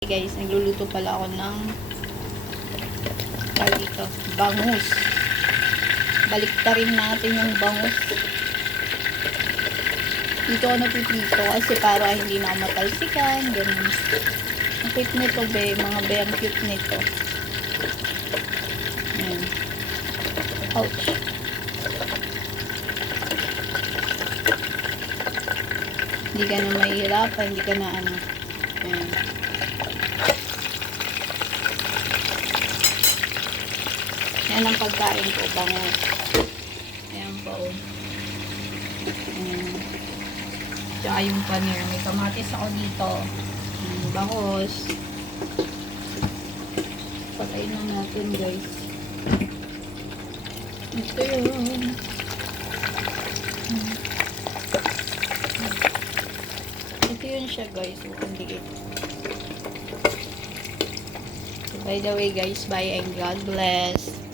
Guys, nagluluto pala ako ng dito, bangus. Baliktarin natin yung bangus. Dito ako napiprito kasi para hindi na matalsikan. Ganun. Ang cute nito be, mga be, ang cute nito. Ayan. Ouch. Hindi ka na mahihirapan, hindi ka na ano. Ayan. Yan ang pagkain ko, bangus. Ayan po. Tsaka yung paneer. May kamatis ako dito. Bangus. Patayin na natin, guys. Ito yun. Ito yun siya, guys. Ang liit. By the way, guys, bye and God bless.